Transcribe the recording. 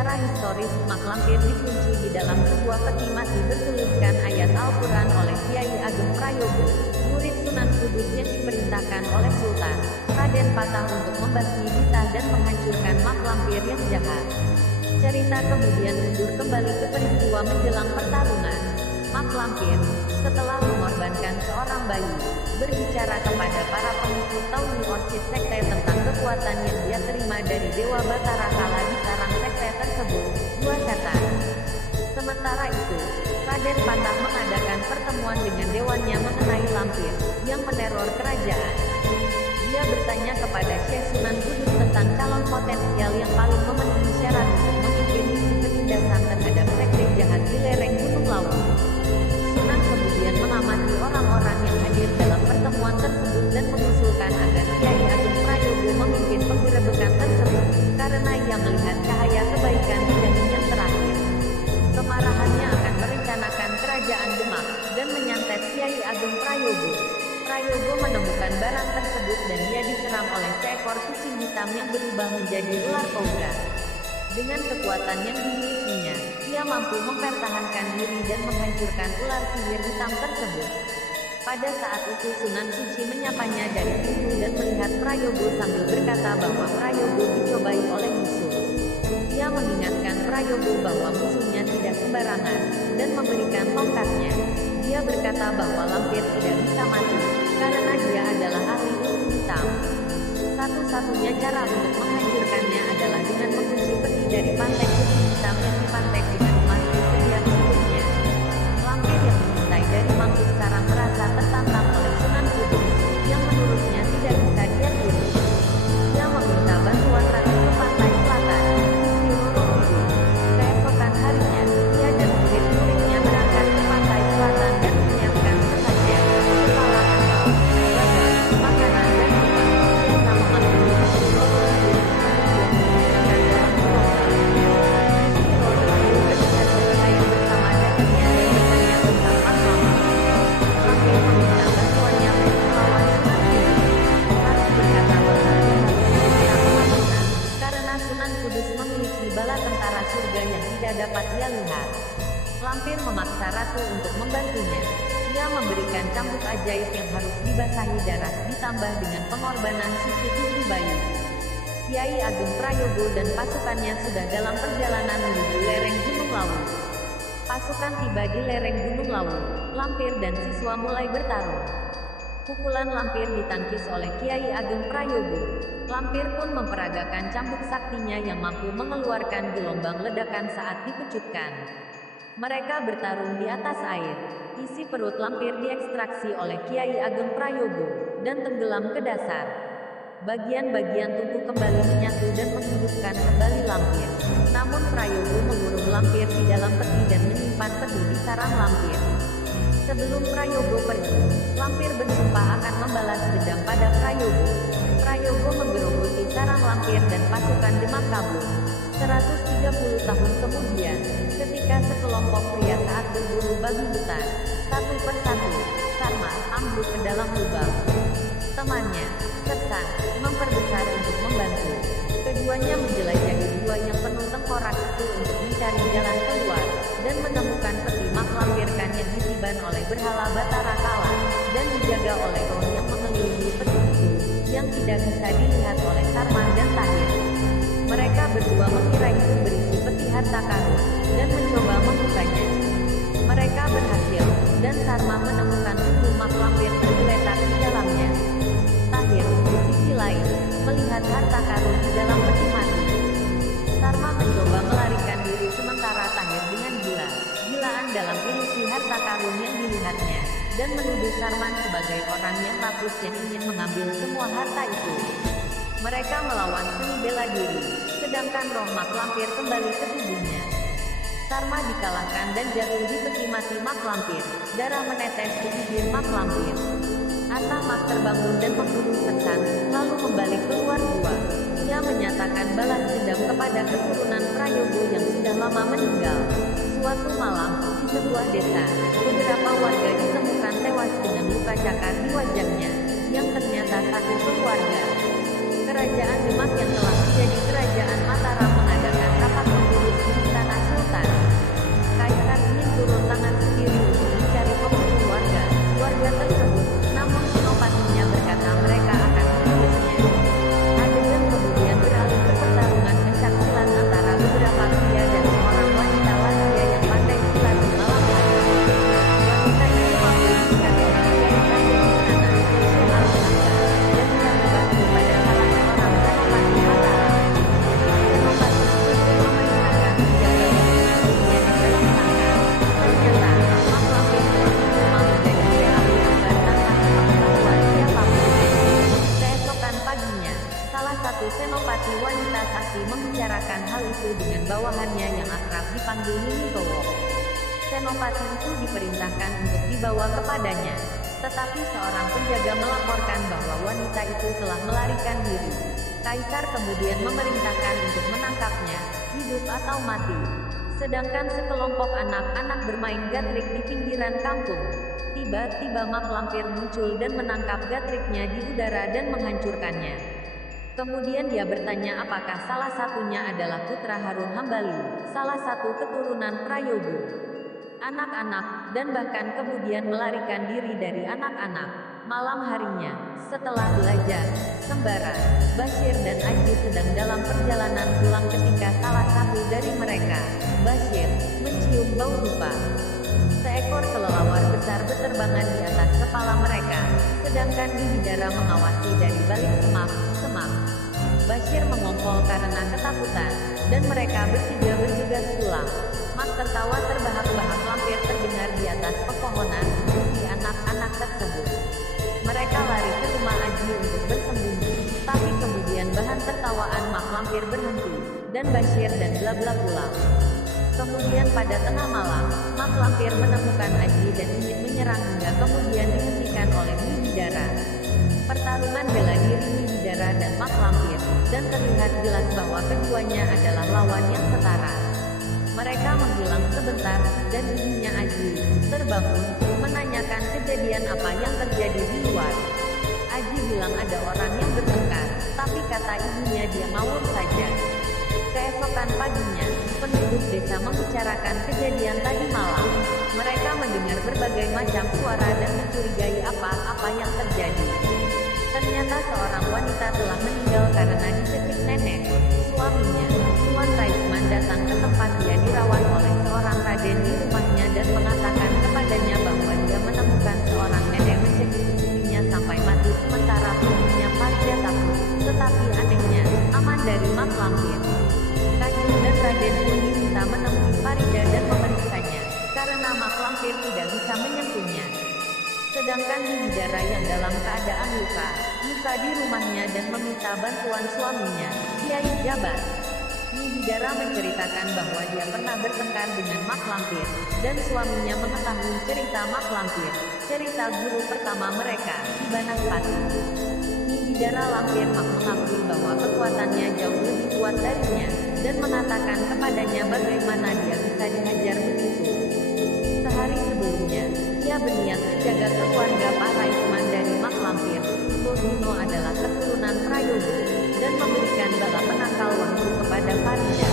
Secara historis, mak lampir dikunci di dalam sebuah peti mati bertuliskan ayat Al-Quran oleh Kiai Ageng Prayogo, murid Sunan Kudus yang diperintahkan oleh Sultan Raden Patah untuk membasmi titah dan menghancurkan mak lampir yang jahat. Cerita kemudian mundur kembali ke peristiwa menjelang pertarungan. Mak lampir, setelah mengorbankan seorang bayi, berbicara kepada para pengikut Tauni Orchid sekte tentang kekuatan yang dia terima dari Dewa Batara kala di sarang sekte tersebut, dua setan. Sementara itu, Raden Patah mengadakan pertemuan dengan dewannya mengenai lampir yang meneror kerajaan. Dia bertanya kepada Syekh Sunan Kudus tentang calon potensial yang paling memenuhi syarat untuk memimpin misi penindasan terhadap sekte jahat di lereng Gunung Lawu. Sunan kemudian mengamati orang-orang yang hadir dalam pertemuan tersebut dan mengusulkan agar Kiai Ageng Prayogo memimpin penggerebekan tersebut, karena ia melihat cahaya kebaikan di dahi yang terakhir. Kemarahannya akan merencanakan kerajaan Demak dan menyantet Kiai Ageng Prayogo. Prayogo menemukan barang tersebut dan dia diserang oleh seekor kucing hitam yang berubah menjadi ular kobra. Dengan kekuatan yang dimilikinya, ia mampu mempertahankan diri dan menghancurkan ular sihir hitam tersebut. Pada saat itu Sunan Suci menyapanya dari pintu dan melihat Prayogo sambil berkata bahwa Prayogo dicobai oleh musuh. Ia mengingatkan Prayogo bahwa musuhnya tidak sembarangan, dan memberikan tongkatnya. Dia berkata bahwa lampir tidak bisa mati, karena dia adalah ahli ilmu hitam. Satu-satunya cara untuk menghancurkannya adalah dengan mengunci peti dari pantai kucing hitam yang dipantek dengan emas di setiap sudutnya. Lampir yang mengintai dari mangkuk sarang merasa tertantang oleh Sunan Kudus, yang menurutnya tidak bisa dia turuti. Dia meminta bantuan ratu ke pantai selatan, Gusti Roro Kudus. Keesokan harinya, dia dan murid-muridnya berangkat ke pantai selatan dan menyiapkan sesajen, kepala asal, bagan, makanan dan minuman. Serta memanggil Gusti Roro Kudus, kemudian menyiapkan dalam gerobak. Gusti Roro Kudus terlihat berkelahi bersama dagannya dan bertanya tentang mak lampir. Lampir meminta bantuannya untuk melawan Sunan Kudus. Ratu berkata bahwa dia harus meminta pengampunan, karena Sunan Kudus memiliki bala tentara surga yang tidak dapat dia lihat. Lampir memaksa Ratu untuk membantunya. Dia memberikan cambuk ajaib yang harus dibasahi darah ditambah dengan pengorbanan suci 7 bayi. Kiai Ageng Prayogo dan pasukannya sudah dalam perjalanan menuju lereng Gunung Lawu. Pasukan tiba di lereng Gunung Lawu. Lampir dan siswa mulai bertarung. Pukulan lampir ditangkis oleh Kiai Ageng Prayogo. Lampir pun memperagakan cambuk saktinya yang mampu mengeluarkan gelombang ledakan saat dipecutkan. Mereka bertarung di atas air. Isi perut lampir diekstraksi oleh Kiai Ageng Prayogo dan tenggelam ke dasar. Bagian-bagian tubuh kembali menyatu dan menghidupkan kembali lampir. Namun Prayogo mengurung lampir di dalam peti dan menyimpan peti di sarang lampir. Sebelum Prayogo pergi, lampir bersumpah akan membalas dendam pada Prayogo. Prayogo menggerogoti sarang lampir dan pasukan Demak kabur. 130 tahun kemudian, ketika sekelompok pria saat berburu babi hutan, satu persatu, Sarma ambruk ke dalam lubang. Temannya, Sersan, memperbesar untuk membantu. Keduanya menjelajahi gua yang penuh tengkorak itu untuk mencari jalan keluar, dan menemukan peti mak lampirkan yang ditiban oleh berhala Batara Kala, dan dijaga oleh roh yang mengelilingi peti itu, yang tidak bisa dilihat oleh Sarma dan Tahir. Mereka berdua mengira itu berisi peti harta karun, dan mencoba membukanya. Mereka berhasil, dan Sarma menemukan tubuh mak lampir tergeletak di dalamnya. Tahir, di sisi lain, melihat harta karun di dalam peti mati. Sarma mencoba melarikan diri sementara Tahir dengan gila-gilaan dalam ilusi harta karun yang dilihatnya, dan menuduh Sarman sebagai orang yang rakus yang ingin mengambil semua harta itu. Mereka melawan seni bela diri, sedangkan roh mak lampir kembali ke tubuhnya. Sarma dikalahkan dan jatuh di peti mati mak lampir. Darah menetes di bibir mak lampir. Atamak terbangun dan membunuh Sersan, lalu membalik keluar gua. Ia menyatakan balas dendam kepada keturunan Prayogo yang sudah lama meninggal. Suatu malam, di sebuah desa, beberapa warga ditemukan tewas dengan luka cakar di wajahnya, yang ternyata satu keluarga. Kerajaan Demak yang telah menjadi kerajaan Mataram mengadakan rapat pengurus dengan bawahannya yang akrab dipanggil Nini Towo. Senopati itu diperintahkan untuk dibawa kepadanya. Tetapi seorang penjaga melaporkan bahwa wanita itu telah melarikan diri. Kaisar kemudian memerintahkan untuk menangkapnya, hidup atau mati. Sedangkan sekelompok anak-anak bermain gatrik di pinggiran kampung. Tiba-tiba mak lampir muncul dan menangkap gatriknya di udara dan menghancurkannya. Kemudian dia bertanya apakah salah satunya adalah putra Harun Hambali, salah satu keturunan Prayogo. Anak-anak, dan bahkan kemudian melarikan diri dari anak-anak. Malam harinya, setelah belajar, sembara, Bashir dan Aji sedang dalam perjalanan pulang ketika salah satu dari mereka, Bashir, mencium bau dupa. Seekor kelelawar besar berterbangan di atas kepala mereka, sedangkan Bidara mengawasi dari balik semak. Bashir mengompol karena ketakutan, dan mereka bertiga bergegas pulang. Mak tertawa terbahak-bahak lampir terdengar di atas pepohonan, di anak-anak tersebut. Mereka lari ke rumah Aji untuk bersembunyi, tapi kemudian bahan tertawaan mak lampir berhenti, dan Bashir dan Blabla pulang. Kemudian pada tengah malam, mak lampir menemukan Aji dan ingin menyerang hingga kemudian dihentikan oleh Bidara. Pertarungan bela diri Bidara dan mak lampir, dan terlihat jelas bahwa keduanya adalah lawan yang setara. Mereka menghilang sebentar, dan ibunya Aji terbangun, menanyakan kejadian apa yang terjadi di luar. Aji bilang ada orang yang bertengkar, tapi kata ibunya dia ngawur saja. Keesokan paginya, penduduk desa membicarakan kejadian tadi malam. Mereka mendengar berbagai macam suara dan mencurigai apa-apa yang terjadi. Ternyata seorang wanita telah meninggal karena dicekik nenek. Suaminya, Tuan Raisman, datang ke tempat dia dirawat oleh seorang raden di rumahnya dan mengatakan kepadanya bahwa dia menemukan seorang nenek mencekik istrinya sampai mati sementara putrinya Farida takut. Tetapi anehnya, aman dari mak lampir. Kajeng dan raden pun diminta menemui Farida dan memeriksanya, karena mak lampir tidak bisa menyentuhnya. Sedangkan Bidara yang dalam keadaan luka di rumahnya dan meminta bantuan suaminya, Kiai Jabat. Bidara menceritakan bahwa dia pernah bertengkar dengan mak lampir, dan suaminya mengetahui cerita mak lampir, cerita guru pertama mereka, Banaspati. Bidara lampir mak mengakui bahwa kekuatannya jauh lebih kuat darinya, dan mengatakan kepadanya bagaimana dia bisa dihajar begitu. Sehari sebelumnya, ia berniat menjaga keluarga Pak Raisman dari mak lampir. Bohino adalah keturunan Prayogo, dan memberikan bala penangkal waktu kepada Farida.